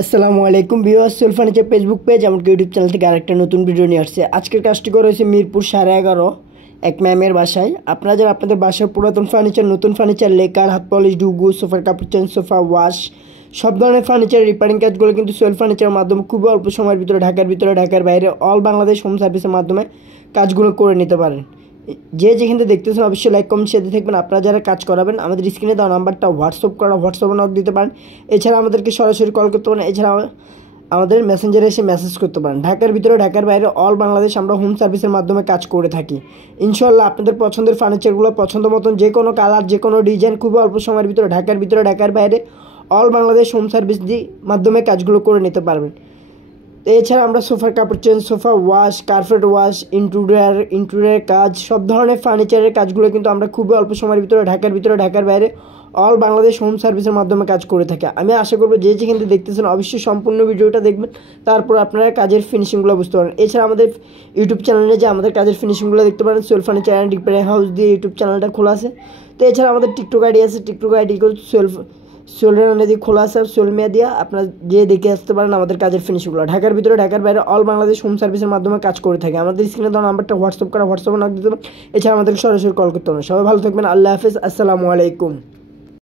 আসসালামু আলাইকুম viewers, Soul Furniture Facebook page এমনকি ইউটিউব চ্যানেল থেকে আরেকটা নতুন ভিডিও নিয়ে আসছে। আজকের কাজটি করা হয়েছে মিরপুর 11.5 এক ম্যামের বাসায়। আপনারা যারা আপনাদের বাসার পুরাতন ফার্নিচার, নতুন ফার্নিচার, লেকার, হাত পলিশ, ডুগু, সোফার কাপড় চেঞ্জ, সোফা ওয়াশ, সব ধরনের ফার্নিচার রিপেয়ারিং কাজগুলো কিন্তু সোল ফার্নিচারের মাধ্যমে খুব অল্প সময়ের ভিতরে ঢাকার বাইরে অল বাংলাদেশ হোম সার্ভিসের মাধ্যমে কাজগুলো করে নিতে পারেন। যে যেখানে দেখতেছেন অবশ্যই লাইক কমেন্ট শেয়ার থাকবেন। আপনারা যারা কাজ করাবেন আমাদের স্ক্রিনে দেওয়া নাম্বারটা হোয়াটসঅ্যাপে নক দিতে পারেন। এছাড়া আমাদেরকে সরাসরি কল করতে পারেন। এছাড়া আমাদের মেসেঞ্জারে এসে মেসেজ করতে পারেন। ঢাকার ভিতরে ঢাকার বাইরে অল বাংলাদেশ আমরা হোম সার্ভিসের মাধ্যমে কাজ করে থাকি। ইনশাল্লাহ আপনাদের পছন্দের ফার্নিচারগুলো পছন্দ মতন যে কোনো কালার, যে কোনো ডিজাইন খুব অল্প সময়ের ভিতরে ঢাকার বাইরে অল বাংলাদেশ হোম সার্ভিস মাধ্যমে কাজগুলো করে নিতে পারবেন। এছাড়া আমরা সোফার কাপড় change, sofa wash, carpet wash, interior কাজ, সব ধরনের ফার্নিচারের কাজগুলো কিন্তু আমরা খুবই অল্প সময়ের ভিতরে ঢাকার বাইরে অল বাংলাদেশ হোম সার্ভিসের মাধ্যমে কাজ করে থাকি। আমি আশা করবো যে যেখানে দেখতেছেন অবশ্যই সম্পূর্ণ ভিডিওটা দেখবেন, তারপর আপনারা কাজের ফিনিশিংগুলো বুঝতে পারেন। এছাড়া আমাদের ইউটিউব চ্যানেলে যে আমাদের কাজের ফিনিশিংগুলো দেখতে পারেন, Soul Furniture and Repairing House দিয়ে ইউটিউব চ্যানেলটা খোলা আছে। তো এছাড়া আমাদের টিকটক আইডি আছে, টিকটক আইডি সোলের দিয়ে খোলা আছে, সোল মিডিয়া। আপনারা যে দেখে আসতে পারেন আমাদের কাজের ফিনিশিংগুলো। ঢাকার বাইরে অল বাংলাদেশ হোম সার্ভিসের মাধ্যমে কাজ করে থাকে। আমাদের স্ক্রিনে দেওয়া নাম্বারটা হোয়াটসঅ্যাপে নক দিতে পারেন। এছাড়া আমাদেরকে সরাসরি কল করতে পারেন। সবাই ভালো থাকবেন। আল্লাহ হাফেজ। আসসালামু আলাইকুম।